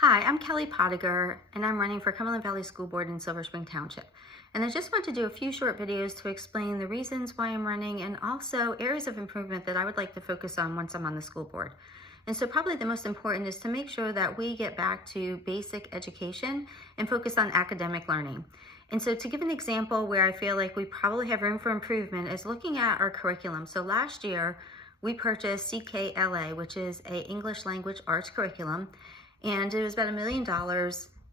Hi, I'm Kelly Potteiger, and I'm running for Cumberland Valley School Board in Silver Spring Township. And I just want to do a few short videos to explain the reasons why I'm running and also areas of improvement that I would like to focus on once I'm on the school board. And so probably the most important is to make sure that we get back to basic education and focus on academic learning. And so to give an example where I feel like we probably have room for improvement is looking at our curriculum. So last year, we purchased CKLA, which is a English language arts curriculum, and it was about $1 million,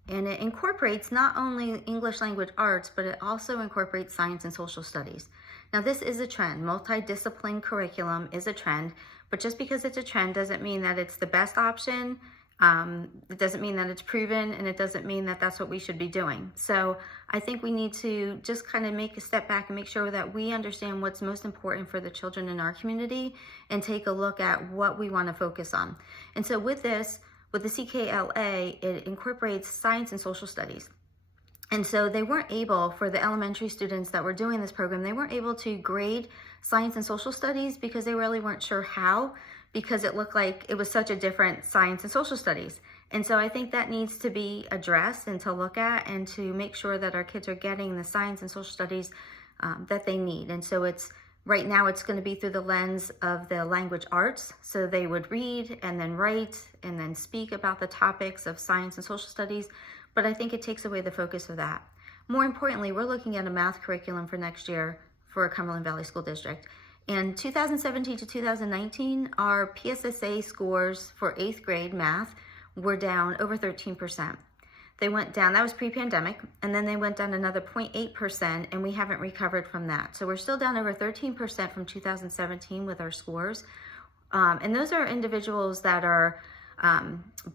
and it incorporates not only English language arts, but it also incorporates science and social studies. Now this is a trend. Multidiscipline curriculum is a trend, but just because it's a trend doesn't mean that it's the best option. It doesn't mean that it's proven, and it doesn't mean that that's what we should be doing. So I think we need to just kind of make a step back and make sure that we understand what's most important for the children in our community and take a look at what we want to focus on. And so with this, with the CKLA, it incorporates science and social studies. And so they weren't able, for the elementary students that were doing this program, they weren't able to grade science and social studies because they really weren't sure how, because it looked like it was such a different science and social studies. And so I think that needs to be addressed and to look at and to make sure that our kids are getting the science and social studies that they need. And so right now it's going to be through the lens of the language arts. So they would read and then write and then speak about the topics of science and social studies. But I think it takes away the focus of that. More importantly, we're looking at a math curriculum for next year for Cumberland Valley School District. In 2017 to 2019, our PSSA scores for 8th grade math were down over 13%. They went down, that was pre-pandemic, and then they went down another 0.8%, and we haven't recovered from that. So we're still down over 13% from 2017 with our scores. And those are individuals that are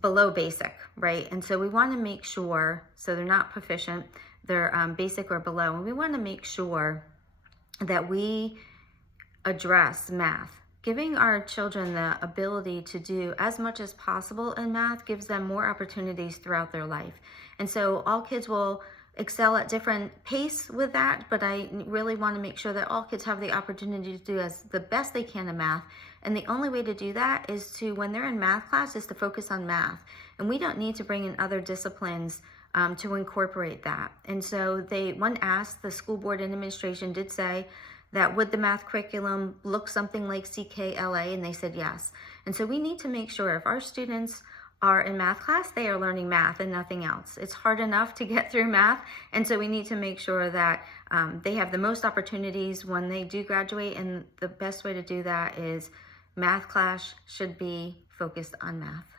below basic, right? And so we want to make sure, so they're not proficient, they're basic or below, and we want to make sure that we address math. Giving our children the ability to do as much as possible in math gives them more opportunities throughout their life. And so all kids will excel at different pace with that, but I really want to make sure that all kids have the opportunity to do as the best they can in math. And the only way to do that is to, when they're in math class, is to focus on math. And we don't need to bring in other disciplines to incorporate that. And so when asked, the school board and administration did say that would the math curriculum look something like CKLA, and they said yes. And so we need to make sure if our students are in math class, they are learning math and nothing else. It's hard enough to get through math, and so we need to make sure that they have the most opportunities when they do graduate, and the best way to do that is math class should be focused on math.